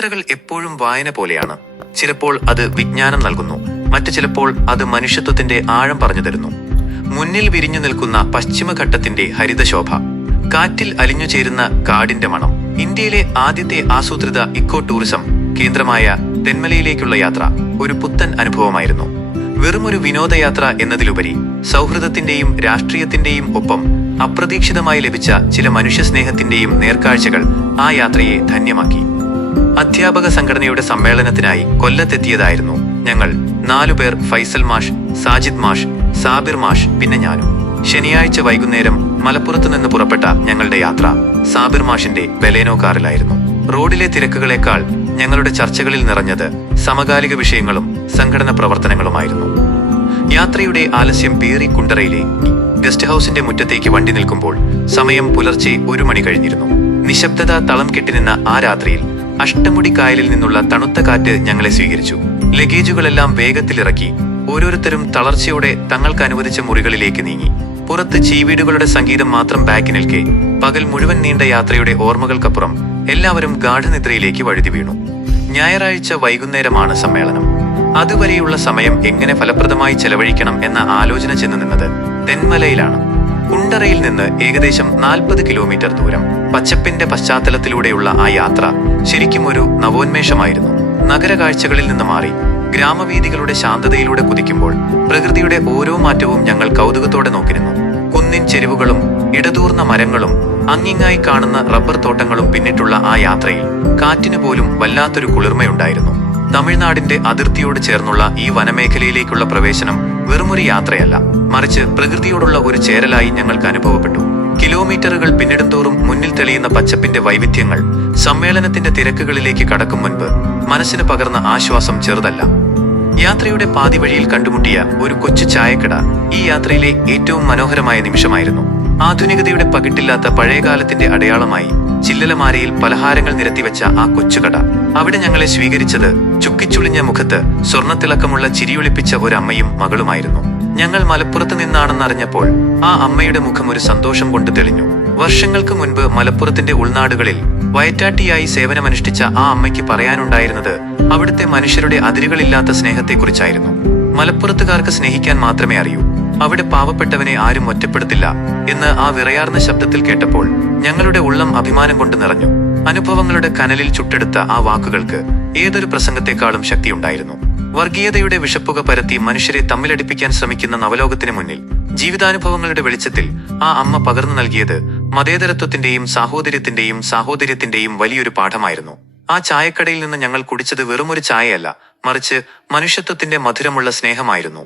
യാത്രകൾ എപ്പോഴും വായന പോലെയാണ്. ചിലപ്പോൾ അത് വിജ്ഞാനം നൽകുന്നു, മറ്റു ചിലപ്പോൾ അത് മനുഷ്യത്വത്തിന്റെ ആഴം പറഞ്ഞു തരുന്നു. മുന്നിൽ വിരിഞ്ഞു നിൽക്കുന്ന പശ്ചിമഘട്ടത്തിന്റെ ഹരിതശോഭ, കാറ്റിൽ അലിഞ്ഞു ചേരുന്ന കാടിന്റെ മണം, ഇന്ത്യയിലെ ആദ്യത്തെ ആസൂത്രിത ഇക്കോ ടൂറിസം കേന്ദ്രമായ തെന്മലയിലേക്കുള്ള യാത്ര ഒരു പുത്തൻ അനുഭവമായിരുന്നു. വെറുമൊരു വിനോദയാത്ര എന്നതിലുപരി സൗഹൃദത്തിന്റെയും രാഷ്ട്രീയത്തിന്റെയും ഒപ്പം അപ്രതീക്ഷിതമായി ലഭിച്ച ചില മനുഷ്യസ്നേഹത്തിന്റെയും നേർക്കാഴ്ചകൾ ആ യാത്രയെ ധന്യമാക്കി. അധ്യാപക സംഘടനയുടെ സമ്മേളനത്തിനായി കൊല്ലത്തെത്തിയതായിരുന്നു ഞങ്ങൾ 4 പേർ: ഫൈസൽ മാഷ്, സാജിദ് മാഷ്, സാബിർ മാഷ്, പിന്നെ ഞാനും. ശനിയാഴ്ച വൈകുന്നേരം മലപ്പുറത്ത് നിന്ന് പുറപ്പെട്ട ഞങ്ങളുടെ യാത്ര സാബിർ മാഷിന്റെ ബലേനോ കാറിലായിരുന്നു. റോഡിലെ തിരക്കുകളേക്കാൾ ഞങ്ങളുടെ ചർച്ചകളിൽ നിറഞ്ഞത് സമകാലിക വിഷയങ്ങളും സംഘടന പ്രവർത്തനങ്ങളുമായിരുന്നു. യാത്രയുടെ ആലസ്യം പേറി കുണ്ടറയിലെ ഗസ്റ്റ് ഹൌസിന്റെ മുറ്റത്തേക്ക് വണ്ടി നിൽക്കുമ്പോൾ സമയം പുലർച്ചെ 1 മണി കഴിഞ്ഞിരുന്നു. നിശബ്ദത തളം കെട്ടിനിന്ന ആ രാത്രിയിൽ അഷ്ടമുടി കായലിൽ നിന്നുള്ള തണുത്ത കാറ്റ് ഞങ്ങളെ സ്വീകരിച്ചു. ലഗേജുകളെല്ലാം വേഗത്തിലിറക്കി ഓരോരുത്തരും തളർച്ചയോടെ തങ്ങൾക്ക് അനുവദിച്ച മുറികളിലേക്ക് നീങ്ങി. പുറത്ത് ചീവീടുകളുടെ സംഗീതം മാത്രം ബാക്കി നിൽക്കെ പകൽ മുഴുവൻ നീണ്ട യാത്രയുടെ ഓർമ്മകൾക്കപ്പുറം എല്ലാവരും ഗാഠനിദ്രയിലേക്ക് വഴുതി വീണു. ഞായറാഴ്ച വൈകുന്നേരമാണ് സമ്മേളനം. അതുവരെയുള്ള സമയം എങ്ങനെ ഫലപ്രദമായി ചെലവഴിക്കണം എന്ന ആലോചന ചെന്നു നിന്നത് തെന്മലയിലാണ്. കുണ്ടറയിൽ നിന്ന് ഏകദേശം 40 കിലോമീറ്റർ ദൂരം പച്ചപ്പിന്റെ പശ്ചാത്തലത്തിലൂടെയുള്ള ആ യാത്ര ശരിക്കും ഒരു നവോന്മേഷമായിരുന്നു. നഗര കാഴ്ചകളിൽ നിന്ന് മാറി ഗ്രാമവീഥികളുടെ ശാന്തതയിലൂടെ കുതിക്കുമ്പോൾ പ്രകൃതിയുടെ ഓരോ മാറ്റവും ഞങ്ങൾ കൗതുകത്തോടെ നോക്കിയിരുന്നു. കുന്നിൻ ചെരുവുകളും ഇടതൂർന്ന മരങ്ങളും അങ്ങിങ്ങായി കാണുന്ന റബ്ബർ തോട്ടങ്ങളും പിന്നിട്ടുള്ള ആ യാത്രയിൽ കാറ്റിനു പോലും വല്ലാത്തൊരു കുളിർമയുണ്ടായിരുന്നു. തമിഴ്നാടിന്റെ അതിർത്തിയോട് ചേർന്നുള്ള ഈ വനമേഖലയിലേക്കുള്ള പ്രവേശനം വെറുമൊരു യാത്രയല്ല, മറിച്ച് പ്രകൃതിയോടുള്ള ഒരു ചേരലായി ഞങ്ങൾക്ക് അനുഭവപ്പെട്ടു. കിലോമീറ്ററുകൾ പിന്നിടുന്തോറും മുന്നിൽ തെളിയുന്ന പച്ചപ്പിന്റെ വൈവിധ്യങ്ങൾ സമ്മേളനത്തിന്റെ തിരക്കുകളിലേക്ക് കടക്കും മുൻപ് മനസ്സിന് പകർന്ന ആശ്വാസം ചെറുതല്ല. യാത്രയുടെ പാതിവഴിയിൽ കണ്ടുമുട്ടിയ ഒരു കൊച്ചു ചായക്കട ഈ യാത്രയിലെ ഏറ്റവും മനോഹരമായ നിമിഷമായിരുന്നു. ആധുനികതയുടെ പകിട്ടില്ലാത്ത പഴയകാലത്തിന്റെ അടയാളമായി ചില്ലലമാരയിൽ പലഹാരങ്ങൾ നിരത്തിവെച്ച ആ കൊച്ചുകട, അവിടെ ഞങ്ങളെ സ്വീകരിച്ചത് ചുക്കിച്ചുളിഞ്ഞ മുഖത്ത് സ്വർണ്ണത്തിളക്കമുള്ള ചിരിയൊളിപ്പിച്ച ഒരമ്മയും മകളുമായിരുന്നു. ഞങ്ങൾ മലപ്പുറത്ത് നിന്നാണെന്നറിഞ്ഞപ്പോൾ ആ അമ്മയുടെ മുഖം ഒരു സന്തോഷം കൊണ്ട് തെളിഞ്ഞു. വർഷങ്ങൾക്ക് മുൻപ് മലപ്പുറത്തിന്റെ ഉൾനാടുകളിൽ വയറ്റാട്ടിയായി സേവനമനുഷ്ഠിച്ച ആ അമ്മയ്ക്ക് പറയാനുണ്ടായിരുന്നത് അവിടുത്തെ മനുഷ്യരുടെ അതിരുകളില്ലാത്ത സ്നേഹത്തെക്കുറിച്ചായിരുന്നു. മലപ്പുറത്തുകാർക്ക് സ്നേഹിക്കാൻ മാത്രമേ അറിയൂ, അവിടെ പാവപ്പെട്ടവനെ ആരും ഒറ്റപ്പെടുത്തില്ല എന്ന് ആ വിറയാർന്ന ശബ്ദത്തിൽ കേട്ടപ്പോൾ ഞങ്ങളുടെ ഉള്ളം അഭിമാനം കൊണ്ട് നിറഞ്ഞു. അനുഭവങ്ങളുടെ കനലിൽ ചുട്ടെടുത്ത ആ വാക്കുകൾക്ക് ഏതൊരു പ്രസംഗത്തെക്കാളും ശക്തിയുണ്ടായിരുന്നു. വർഗീയതയുടെ വിഷപ്പുക പരത്തി മനുഷ്യരെ തമ്മിലടിപ്പിക്കാൻ ശ്രമിക്കുന്ന നവലോകത്തിന് മുന്നിൽ ജീവിതാനുഭവങ്ങളുടെ വെളിച്ചത്തിൽ ആ അമ്മ പകർന്നു നൽകിയത് മതേതരത്വത്തിന്റെയും സാഹോദര്യത്തിന്റെയും വലിയൊരു പാഠമായിരുന്നു. ആ ചായക്കടയിൽ നിന്ന് ഞങ്ങൾ കുടിച്ചത് വെറുമൊരു ചായയല്ല, മറിച്ച് മനുഷ്യത്വത്തിന്റെ മധുരമുള്ള സ്നേഹമായിരുന്നു.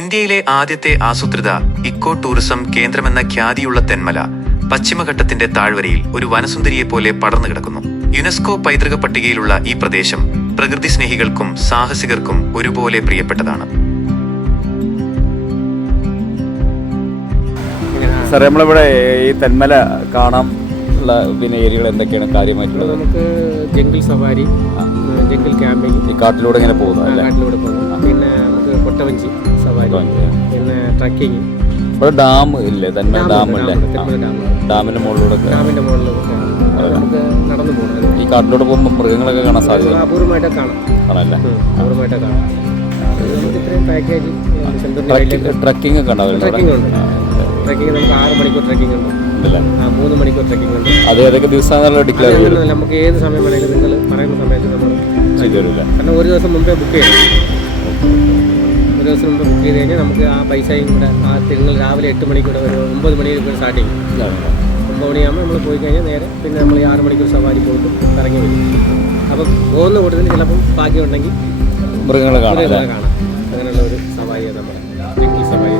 ഇന്ത്യയിലെ ആദ്യത്തെ ആസൂത്രിത ഇക്കോ ടൂറിസം കേന്ദ്രമെന്ന ഖ്യാതിയുള്ള തെന്മല പശ്ചിമഘട്ടത്തിന്റെ താഴ്വരയിൽ ഒരു വനസുന്ദരിയെ പോലെ പടർന്നു കിടക്കുന്നു. യുനെസ്കോ പൈതൃക പട്ടികയിലുള്ള ഈ പ്രദേശം പ്രകൃതി സ്നേഹികൾക്കും സാഹസികർക്കും ഒരുപോലെ പ്രിയപ്പെട്ടതാണ്. സാർ, നമ്മളിവിടെ ഈ തെന്മല കാണാം ഉള്ള ഏരിയകൾ എന്തൊക്കെയാണ് കാര്യമായിട്ടുള്ളത്? നമുക്ക് ജംഗിൾ സഫാരി, ജംഗിൾ ക്യാമ്പിംഗ്, ഈ കാട്ടിലൂടെ ഇങ്ങനെ പോകുന്നത്, കാട്ടിലൂടെ പോകുന്നത്, പിന്നെ നമുക്ക് കൊട്ടവഞ്ചി സവാരി, പിന്നെ ട്രക്കിങ്. ഇവിടെ ഡാം ഇല്ലേ? തെന്മല ഡാം ഇല്ലേ? ഡാമിന്റെ മുകളിലൂടെ നമുക്ക് നടന്നു പോകണം. ഈ കാട്ടിലൂടെ പോകുമ്പോൾ മൃഗങ്ങളൊക്കെ കാണാൻ സാധ്യത അപൂർവമായിട്ടൊക്കെ കാണാമല്ലേ? അപൂർവമായിട്ടൊക്കെ കാണാം. നമുക്ക് ഇത്രയും പാക്കേജ് ട്രക്കിംഗ് ഒക്കെ ഉണ്ടാവില്ല? ട്രക്കിംഗ് ഉണ്ട്. ട്രക്കിംഗ് നമുക്ക് 6 മണിക്കൂർ ട്രക്കിംഗ് ഉണ്ട്, 3 മണിക്കൂർ ട്രക്കിംഗ് ഉണ്ട്. അത് ഏതൊക്കെ ദിവസം ഡിക്ലെയർ ചെയ്യും? നമുക്ക് ഏത് സമയം വേണമെങ്കിലും നിങ്ങൾ പറയുന്ന സമയത്ത് നമ്മൾ ചെയ്തുതരില്ല. കാരണം ഒരു ദിവസം മുമ്പേ ബുക്ക് ചെയ്യണം. ഒരു ദിവസം മുമ്പ് ബുക്ക് ചെയ്ത് കഴിഞ്ഞാൽ നമുക്ക് ആ പൈസയും കൂടെ നിങ്ങൾ രാവിലെ 8 മണിക്കൂടെ ഒരു 9 മണിക്ക് സ്റ്റാർട്ട് ചെയ്യും. 9 മണിയാകുമ്പോൾ നമ്മൾ പോയി കഴിഞ്ഞാൽ നേരെ പിന്നെ നമ്മൾ ഈ 6 മണിക്കൂർ സവാരി പോയിട്ട് ഇറങ്ങി വരും. അപ്പം പോകുന്ന കൂടുതൽ ചിലപ്പം ഭാഗ്യമുണ്ടെങ്കിൽ മൃഗങ്ങളെ കാണാം. അങ്ങനെയുള്ള ഒരു സവാരിയാണ് നമ്മുടെ ജംഗിൾ സവാരി.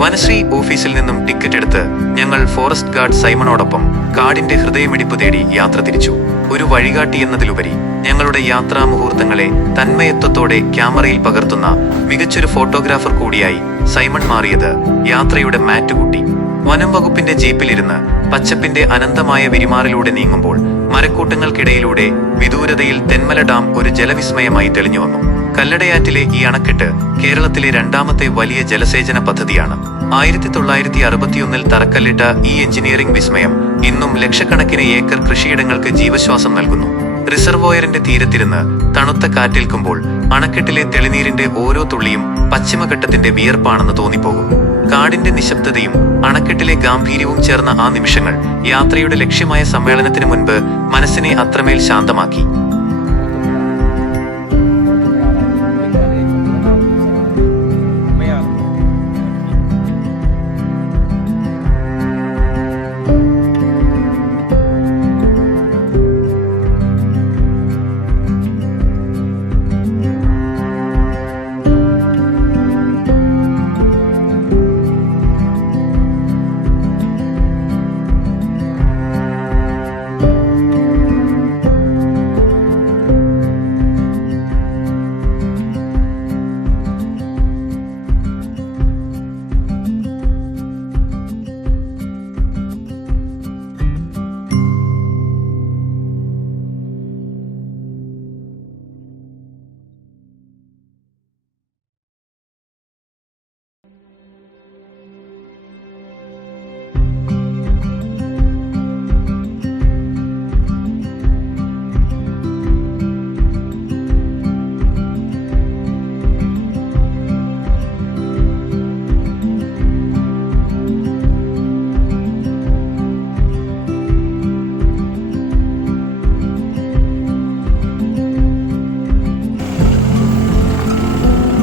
വനശ്രീ ഓഫീസിൽ നിന്നും ടിക്കറ്റ് എടുത്ത് ഞങ്ങൾ ഫോറസ്റ്റ് ഗാർഡ് സൈമണോടൊപ്പം കാടിന്റെ ഹൃദയമിടിപ്പ് തേടി യാത്ര തിരിച്ചു. ഒരു വഴികാട്ടി എന്നതിലുപരി ഞങ്ങളുടെ യാത്രാ മുഹൂർത്തങ്ങളെ തന്മയത്വത്തോടെ ക്യാമറയിൽ പകർത്തുന്ന മികച്ചൊരു ഫോട്ടോഗ്രാഫർ കൂടിയായി സൈമൺ മാറിയത് യാത്രയുടെ മാറ്റ് കൂട്ടി. വനം വകുപ്പിന്റെ ജീപ്പിലിരുന്ന് പച്ചപ്പിന്റെ അനന്തമായ വിരിമാറിലൂടെ നീങ്ങുമ്പോൾ മരക്കൂട്ടങ്ങൾക്കിടയിലൂടെ വിദൂരതയിൽ തെന്മല ഡാം ഒരു ജലവിസ്മയമായി തെളിഞ്ഞു വന്നു. കല്ലടയാറ്റിലെ ഈ അണക്കെട്ട് കേരളത്തിലെ രണ്ടാമത്തെ വലിയ ജലസേചന പദ്ധതിയാണ്. 1961 തറക്കല്ലിട്ട ഈ എഞ്ചിനീയറിംഗ് വിസ്മയം ഇന്നും ലക്ഷക്കണക്കിന് ഏക്കർ കൃഷിയിടങ്ങൾക്ക് ജീവശ്വാസം നൽകുന്നു. റിസർവോയറിന്റെ തീരത്തിരുന്ന് തണുത്ത കാറ്റേൽക്കുമ്പോൾ അണക്കെട്ടിലെ തെളിനീരിന്റെ ഓരോ തുള്ളിയും പശ്ചിമഘട്ടത്തിന്റെ വിയർപ്പാണെന്ന് തോന്നിപ്പോകും. കാടിന്റെ നിശബ്ദതയും അണക്കെട്ടിലെ ഗാംഭീര്യവും ചേർന്ന ആ നിമിഷങ്ങൾ യാത്രയുടെ ലക്ഷ്യമായ സമ്മേളനത്തിന് മുൻപ് മനസ്സിനെ അത്രമേൽ ശാന്തമാക്കി.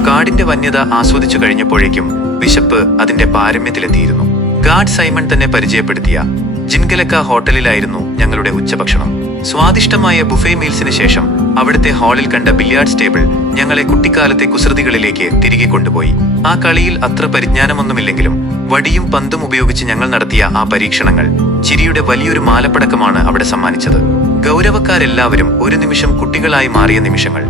കാടിന്റെ വന്യത ആസ്വദിച്ചു കഴിഞ്ഞപ്പോഴേക്കും വിശപ്പ് അതിന്റെ പാരമ്യത്തിലെത്തിയിരുന്നു. ഗാർഡ് സൈമൺ തന്നെ പരിചയപ്പെടുത്തിയ ജിൻഗലക്ക ഹോട്ടലിലായിരുന്നു ഞങ്ങളുടെ ഉച്ചഭക്ഷണം. സ്വാദിഷ്ടമായ ബുഫേ മീൽസിന് ശേഷം അവിടുത്തെ ഹാളിൽ കണ്ട ബില്യാർഡ്സ് ടേബിൾ ഞങ്ങളെ കുട്ടിക്കാലത്തെ കുസൃതികളിലേക്ക് തിരികെ കൊണ്ടുപോയി. ആ കളിയിൽ അത്ര പരിജ്ഞാനമൊന്നുമില്ലെങ്കിലും വടിയും പന്തും ഉപയോഗിച്ച് ഞങ്ങൾ നടത്തിയ ആ പരീക്ഷണങ്ങൾ ചിരിയുടെ വലിയൊരു മാലപ്പടക്കമാണ് അവിടെ സമ്മാനിച്ചത്. ഗൗരവക്കാരെല്ലാവരും ഒരു നിമിഷം കുട്ടികളായി മാറിയ നിമിഷങ്ങൾ.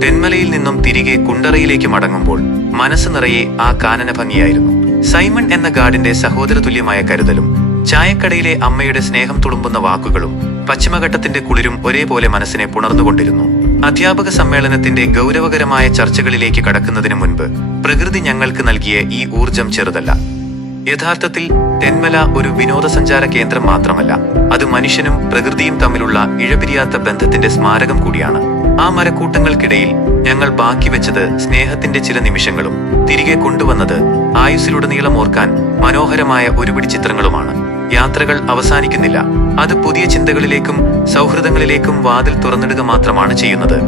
തെന്മലയിൽ നിന്നും തിരികെ കുണ്ടറയിലേക്ക് മടങ്ങുമ്പോൾ മനസ്സ് നിറയെ ആ കാനന ഭംഗിയായിരുന്നു. സൈമൺ എന്ന ഗാർഡിന്റെ സഹോദരതുല്യമായ കരുതലും ചായക്കടയിലെ അമ്മയുടെ സ്നേഹം തുളുമ്പുന്ന വാക്കുകളും പശ്ചിമഘട്ടത്തിന്റെ കുളിരും ഒരേപോലെ മനസ്സിനെ പുണർന്നുകൊണ്ടിരുന്നു. അധ്യാപക സമ്മേളനത്തിന്റെ ഗൗരവകരമായ ചർച്ചകളിലേക്ക് കടക്കുന്നതിന് മുൻപ് പ്രകൃതി ഞങ്ങൾക്ക് നൽകിയ ഈ ഊർജം ചെറുതല്ല. യഥാർത്ഥത്തിൽ തെന്മല ഒരു വിനോദസഞ്ചാര കേന്ദ്രം മാത്രമല്ല, അത് മനുഷ്യനും പ്രകൃതിയും തമ്മിലുള്ള ഇഴപിരിയാത്ത ബന്ധത്തിന്റെ സ്മാരകം കൂടിയാണ്. ആ മരക്കൂട്ടങ്ങൾക്കിടയിൽ ഞങ്ങൾ ബാക്കി വെച്ചത് സ്നേഹത്തിന്റെ ചില നിമിഷങ്ങളും തിരികെ കൊണ്ടുവന്നത് ആയുസ്സിലുടനീളം ഓർക്കാൻ മനോഹരമായ ഒരുപിടി ചിത്രങ്ങളുമാണ്. യാത്രകൾ അവസാനിക്കുന്നില്ല, അത് പുതിയ ചിന്തകളിലേക്കും സൗഹൃദങ്ങളിലേക്കും വാതിൽ തുറന്നിടുക മാത്രമാണ് ചെയ്യുന്നത്.